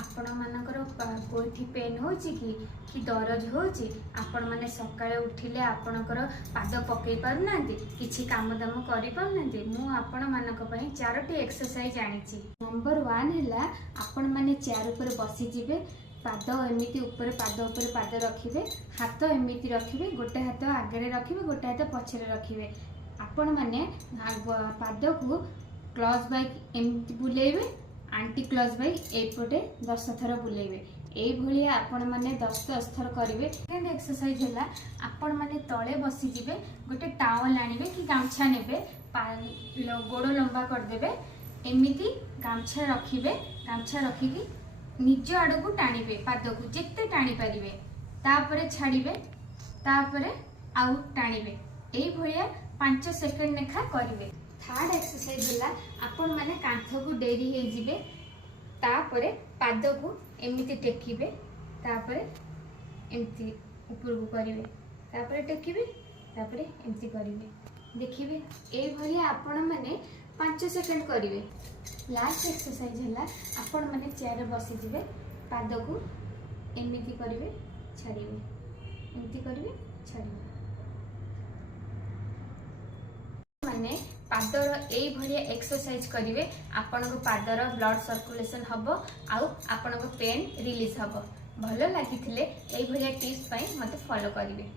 आपण मानकर कोठी पेन होची कि दरज होची आपण माने सकाळे उठिले आपणकर पाद पकई पारु नांती किछि काम दाम करि पारु नांती मु आपण मानक पई चारोटी एक्सरसाइज आनिछि। नंबर 1 हैला आपण माने चेयर ऊपर बसी जिवे पाद एमिति ऊपर पाद रखिबे हाथ एमिति रखिबे गोटे हाथ आगे रखिबे गोटे हाथ पछरे रखिबे आपण माने पाद को क्लच बाइक एमिति बुलेइबे आंटी क्लच बाइक एपटे 10 थर बुलेइबे एई भलिया आपण माने 10 थर करिवे। सेकंड एक्सरसाइज हैला आपण माने तळे बसी जिवे गोटे टावल आनिबे कि गामछा नेबे गोड़ लंबा कर देबे एमिति गामछा रखिबे गामछा रखिकी निज आड़ को टाणिबे पाद को जेते टाणी पारिबे तापरे छाड़िबे तापरे आउ टाणिबे एई भलिया 5 सेकंड लेखा करिवे। थर्ड एक्सरसाइज हैला आपण माने कांथ को डेरी हे जिवे तापरे पाद को एमिति टेकिबे तापरे एमिति ऊपर को करिवे तापरे टेकिबे तापरे एमिति करिवे देखिबे ए भलिया आपण माने 5 सेकंड करिवे। लास्ट एक्सरसाइज हैला आपण माने चेयर बसी जिवे पाद को एमिति करिवे छाड़िवे एमिति करिवे छाड़िवे माने पादर एई भलिया एक्सरसाइज करिवे आपण को पादर ब्लड सर्कुलेशन हबो आउ आपण को पेन रिलीज हबो। भलो लागिथिले एई भलिया टिप्स पई मते फॉलो करिवे।